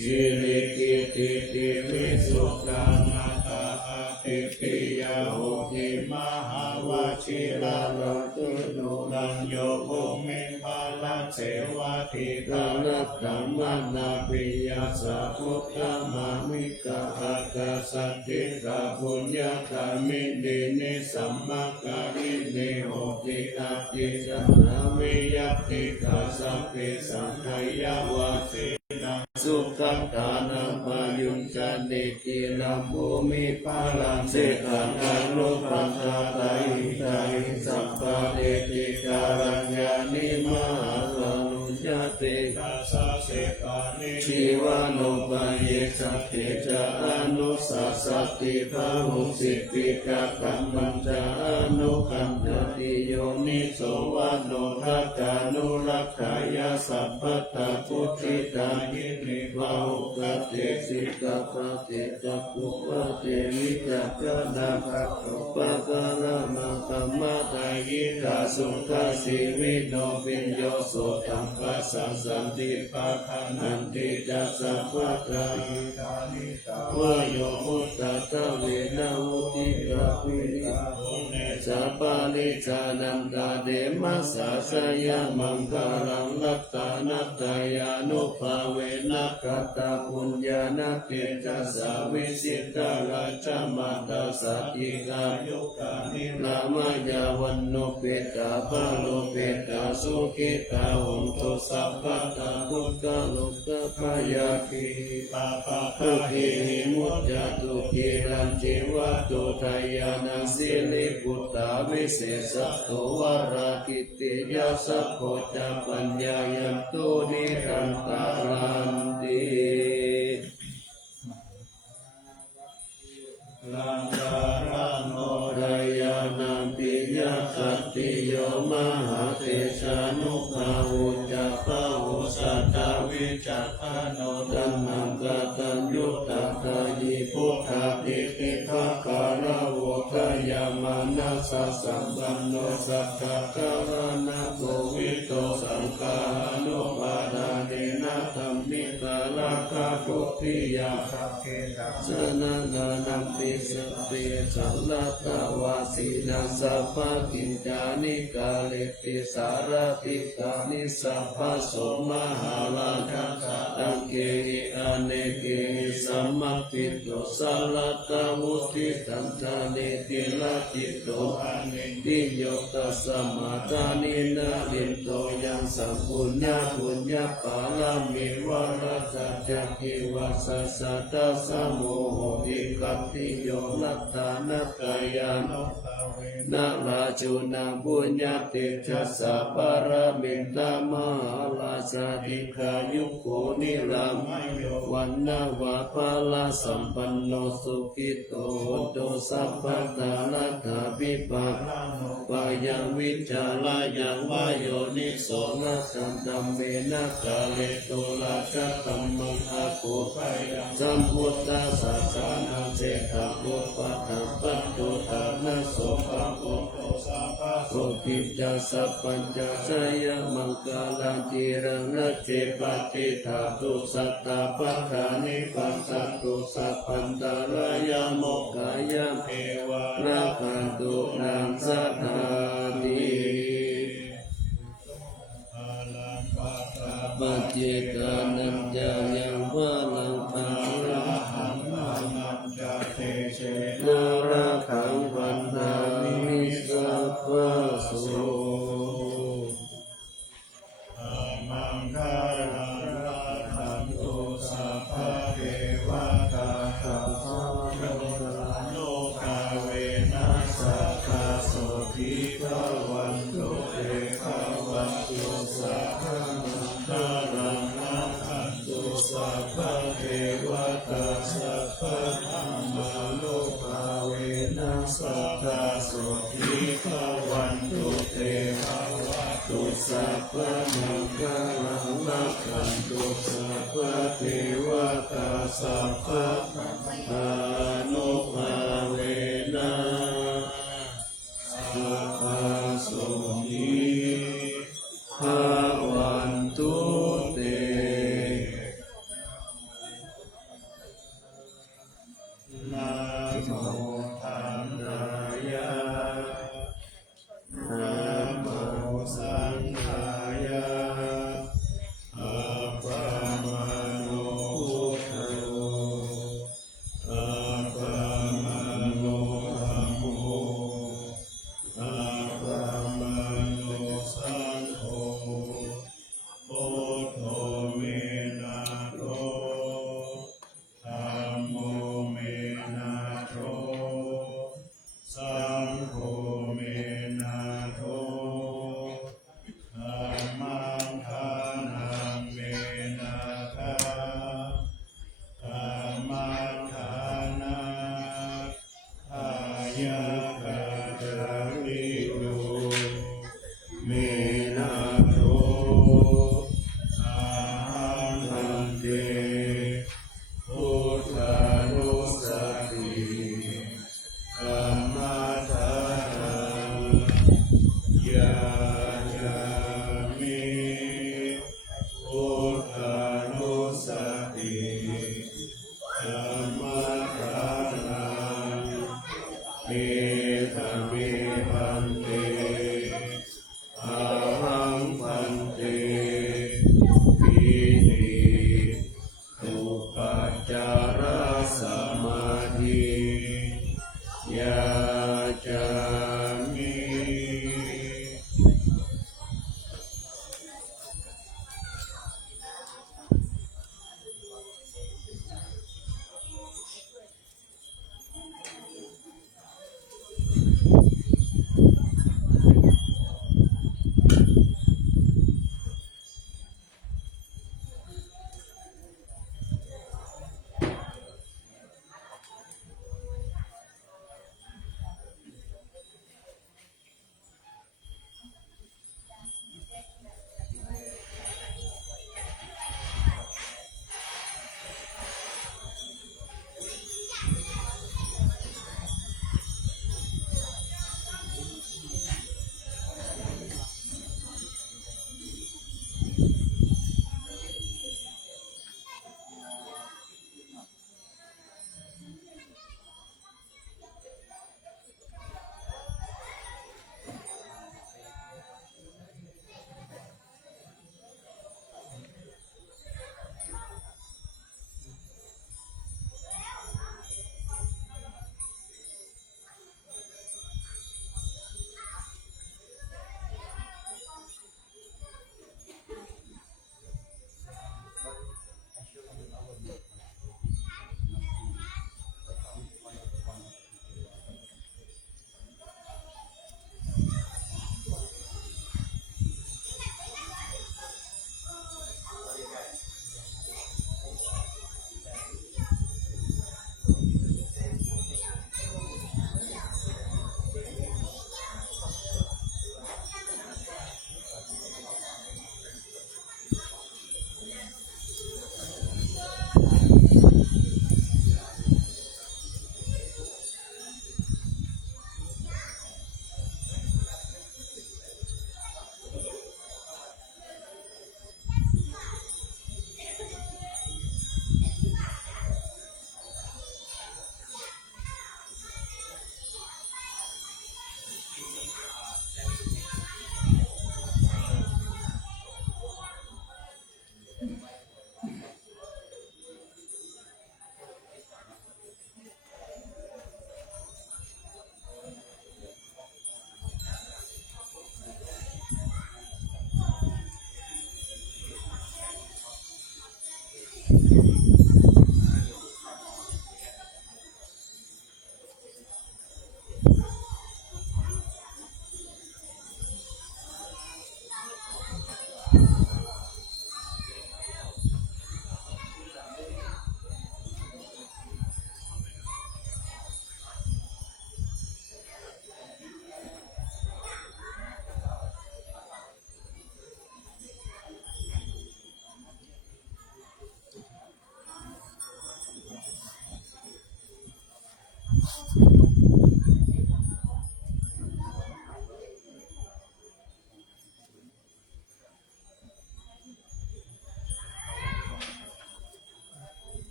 สิริกิติติวิสุขานาตาอาติปิยาโหติมหาวชิราลตุโนรังโยโภเมภาลังเสวะทิตานัตถัมมานาปิยาสาพุทธมามิกาอาคาสัตติกาปุญญาคามิดินิสัมมาการินิโหติอาติสัมนาวิยัตติกาสัพพิสังขยาวาสิสุขังทานังปายุญจันติกิลัมภูมิภาลังเสกังอานุปัฏฐาไตไตสัพพะเดติการัญญานิมหาลังญาติกัสสะเสกานิชีวานุปัยเยสัพเพจะอนุสัสสติภาหุสิปิกะกัมมัญจะอนุคันติโยนิโสวะโนทัจจานุรักขายาสัพพะตาพุทธิตาหิริภาหุกเตสิกะปะเตจักขุปะเตวิจักขณาภะปะกะละมังคัมมะตายิกาสุขสิวิโนปิญโยโสตัมปัสสังสันติภะคะนันติจัสสะภะตาหิตานิตาวะโยมุตตะทะเวนะวุติกะปิริโหเนสัพพะลิจานันตาเดมัสสะสยะมังคารังลัตตานัตตายานุภาเวนะกัตตาปุญญานาเตจัสสะวิสิตาราชมัตตาสัตติกายุกานิรามายาวันโนเปตาภาโลเปตาสุขิตาหุนตุสัพพะตาพุทธโลกภายาคิปะปะภะคิมุจจตุกิรันจิวัตุทายานังสิลิปุตตาวิเศษโตวารากิติยาสัพโพจาปัญญายัมตุนิรันตาลันติลังการโนรายานัมปิยาสัตติโยมหาเตชานุภาวุจาภาวุสัตตวิจักขโนตัมมังกตัญยุตตะทายิพุทธาภิปิภะการะโวทยามานัสสะสัมปันโนสัพพะกะระนะโกวิโตสังฆานุปาดาเนนะธัมมิกาล ราคาทุติยา สัพเพสัต สนานานัมปิสเปสัลลัตตวาสีนัสสัพพะกิญจานิกาเลติสารติกานิสัพพะโสมหาลาคังตังเกหิอเนเกหิสัมมัปปิโตสัลลัตตมุติตันตาเนติลาจิตโตอาเนติโยตัสสะมาตานินาลินโตยังสัมปุญญาปุญญาปาลามิวะรัสสัจจคิวัสสะสัตตะสะโมโหอิกัปติโยลัตตานัตตายาน นาราจุนาบุญญาติจัสสะปารามินตามหาลาสาธิกายุโกนิรัมวันนาวาปาลาสัมปันโนสุขิโตโตสัพพะตาลัตถาปิปัสวายังวิชาลายังวายโยนิโสนัสสัมตัมเมนะกาเลโตลาจัตตัมมังอาโกสัมพุทธัสสะสานาเจตะโกปัฏฐังปัจจุตานะโสภะโกโตสัพพะโสติจัสสะปัญจสยมังคลังจิรังนะเจปฏิธาตุสัตตาปัฏฐานิปัสสตุสัพพันตรายาโมกขายามเอวะราคันตุนังสัทธานิ ปัจเจกานัญญายังวะลังปังราหังนานัญจเตเชนาราคังวันดามิสัพพะโสอามังคารังราคันตุสัพพะเทวตาสัพพะโลกาเวนัสสะคาโสทิภวันตุเตภวันตุสัพพะนารังนาคันตุสัพพะเทวตาสัพพะธรรมาโลกาเวนัสสะคาโสทิภวันตุเตภวันตุสัพพะมังคลังนาคันตุสัพพะเทวตาสัพพะอนุภาเวนะสัพพะโสนิภาวันตุเตนะโมตัสสะยะนะโมสังฆายะอะปะมาโนพุทโธอะปะมาโนธัมโมอะปะมาโนสังโฆพุทโธเมนะโตธัมโมเมนะโตสังโฆเมนะโตธัมมังทานังเมนะทาธัมมังทานะทายะกะจาริโยเมนะโตอาหังพันเตพุทธานุสติกัมมัฏฐานังยาจามิพุทธานุสติกัมมัฏฐานังเอตเมพันเตอาหังพันเตปิติอุปัจจารสมาธิยาจามิ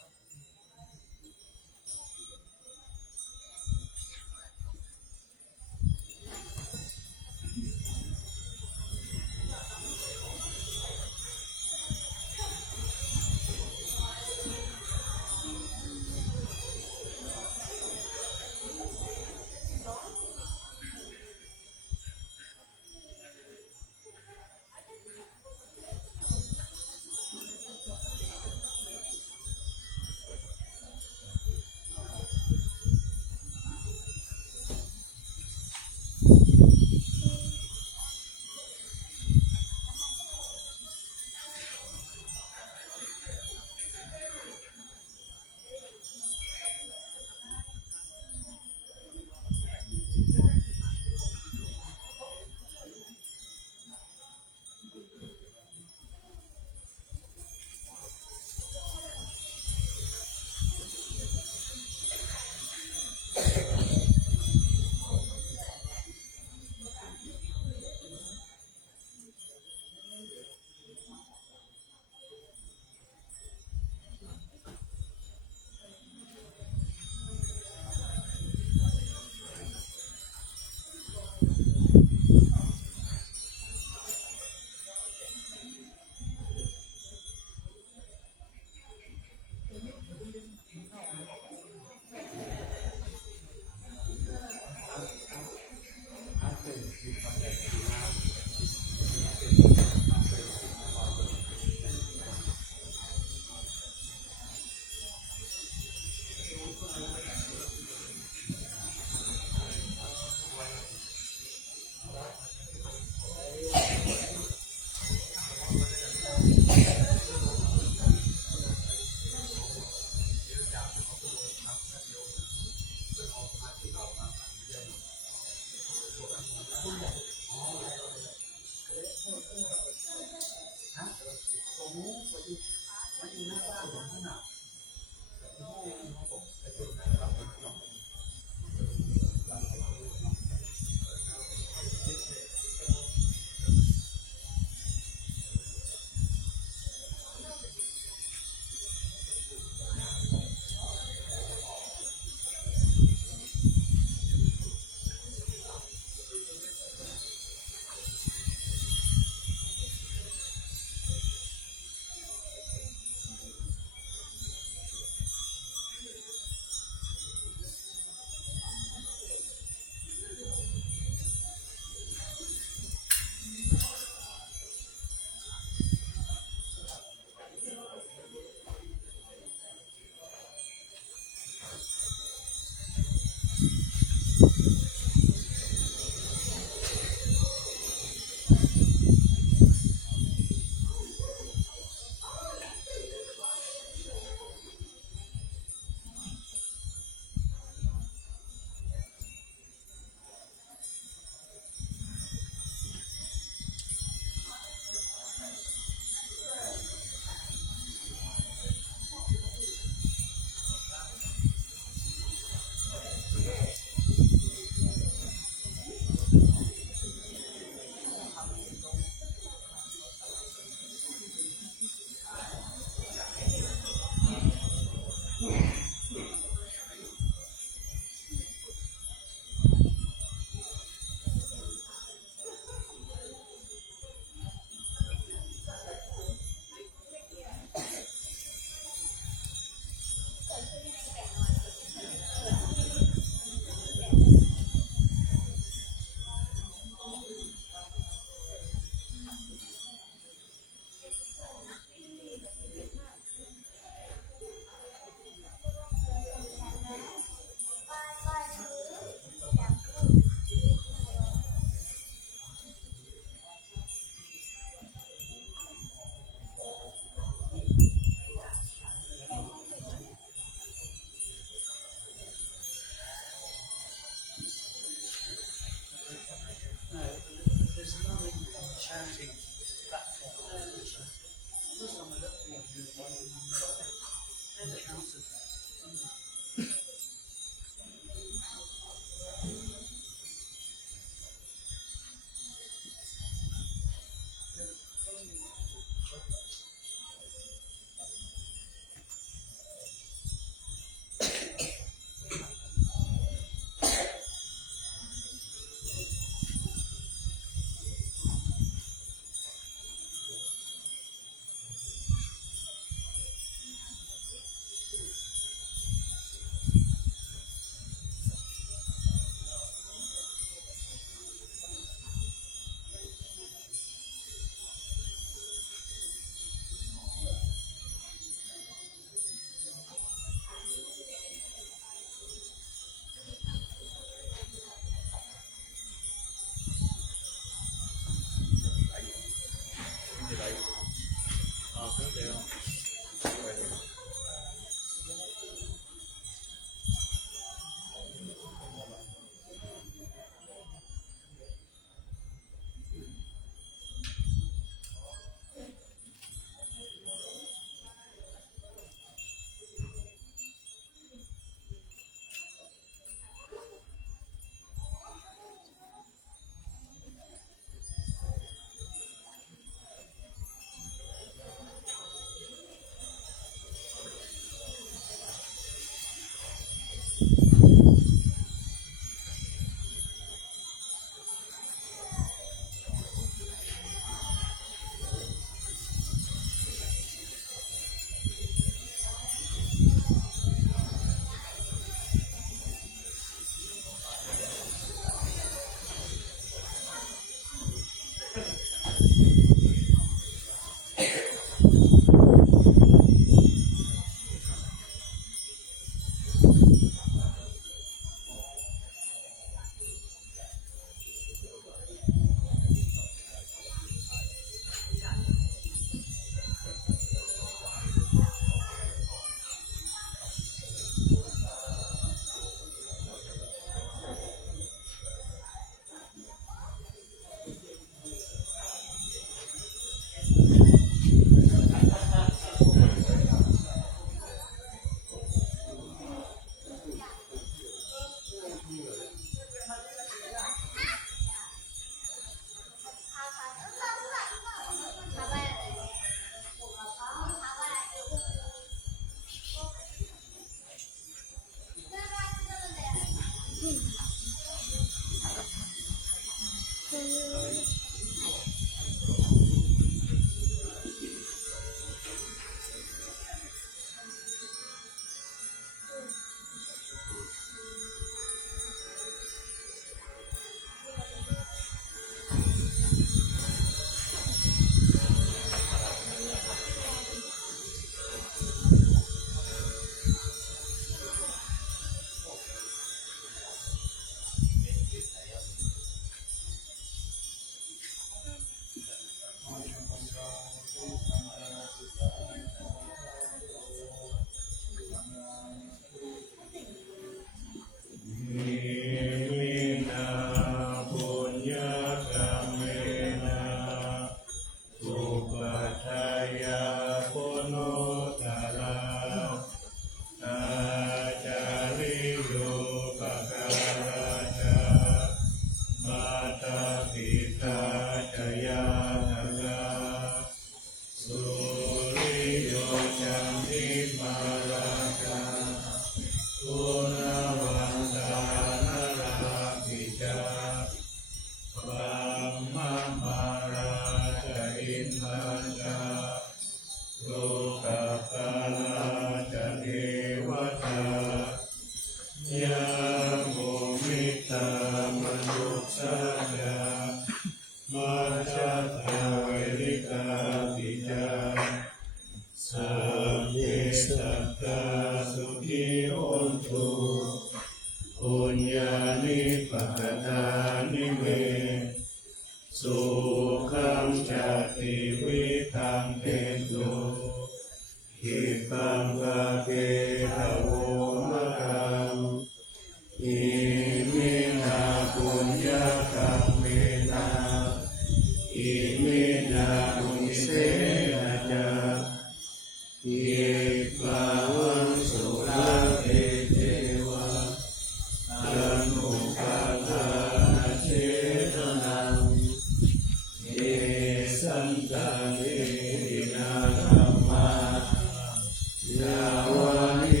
ยาวานิ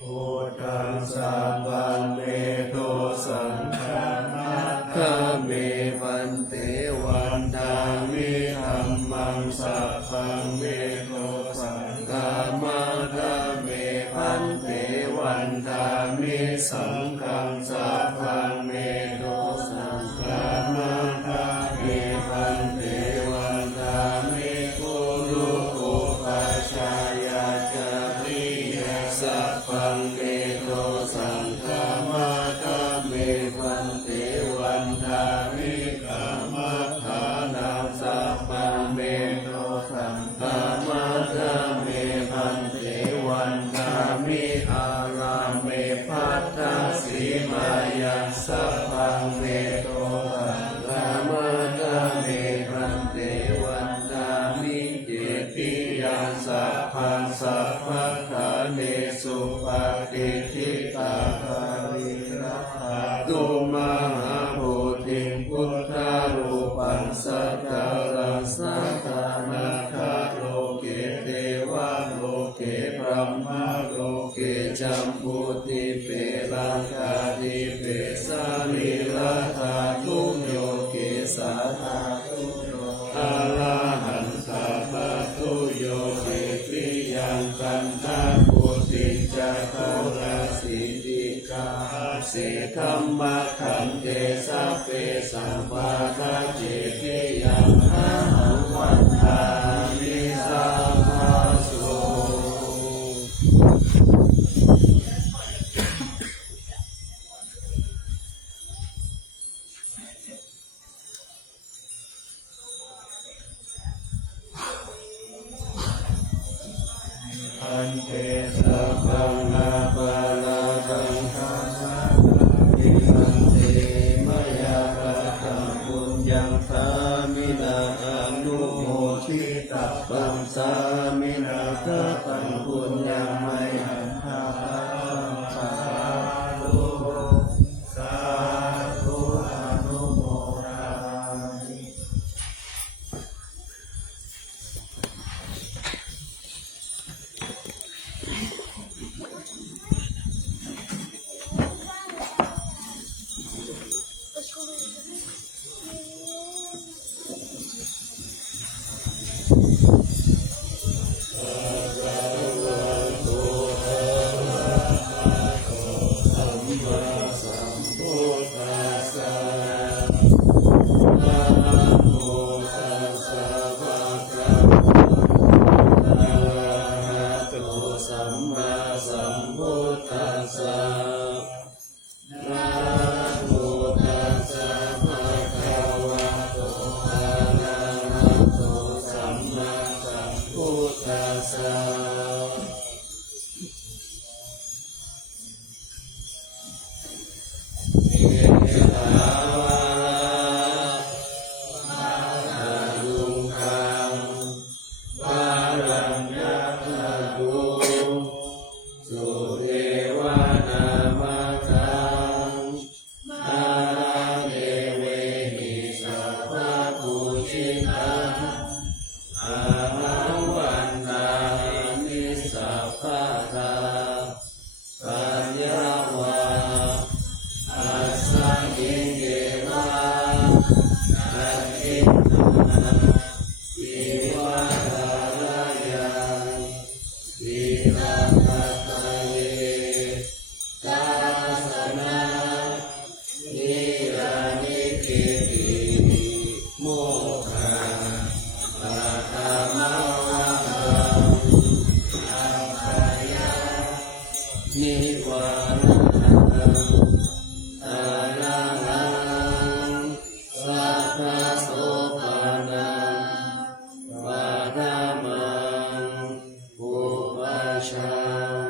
พุทธังสัพพังเมโทสังฆามัคคาเมพันเตวันทามิธัมมังสัพพังเมโทสังฆามัคคาเมพันเตวันทามิสังฆังสัพพังเมโทสังฆามัคคาเมพันเตวันทามิกุรุอุปัชฌายาจาริยสัพพังเมโทสังฆามัคคาเมพันเตวันทามิกามัคคานังสัพพังเมโทสังฆามัคคาเมพันเตวันทามิอาราเมพัทธสีมายัสสัพพังเมโทสังฆามัคคาเมพันเตวันทามิเจติยังสัพพังสัพพะทาเนสุปฏิทิตาภาริรัตตุมหาโพธิพุทธารูปังสัจจารังสัทธานาคาโลเกเทวะโลเกพรหมโลเกจัมพุติเปรังคาติเปสาลิรัตาทุโยเกสาธาทุโยอะระหันตาปะทุโยเกปิยังกันตาปุติจักขุราสิติกาเสธัมมะขันเตสัพเพสัมปะทะเจติยังอะหังวันทามิสัพพะโส อันเตสัพพังนาปะลาภังธรรมะวิคันเตมยาปัตตังปุญญังสามินาอนุโมทิตัสสังสามินาคตังปุญญังไมหันทาสาธุสาธุอนุโมทามิ สัมมาสัมพุทธัสสะนะโมตัสสะภะคะวะโตอะระหะโตสัมมาสัมพุทธัสสะเอตาวะลุงคังวารัญญาตุสุเทวนามาคังนาเดเวหิสัพพะปุชิตังอาหังวันทามิสัพพะทาปัญญาวาอัสสะหิเกวะอัตถินาอิวัตารยังวิรัตตะเยตัสสนะนิรานิเกติโมฆะปัตตมะวังอัปปายานิวานังอารังสัพพะโสภานังวารามังอุปัชฌา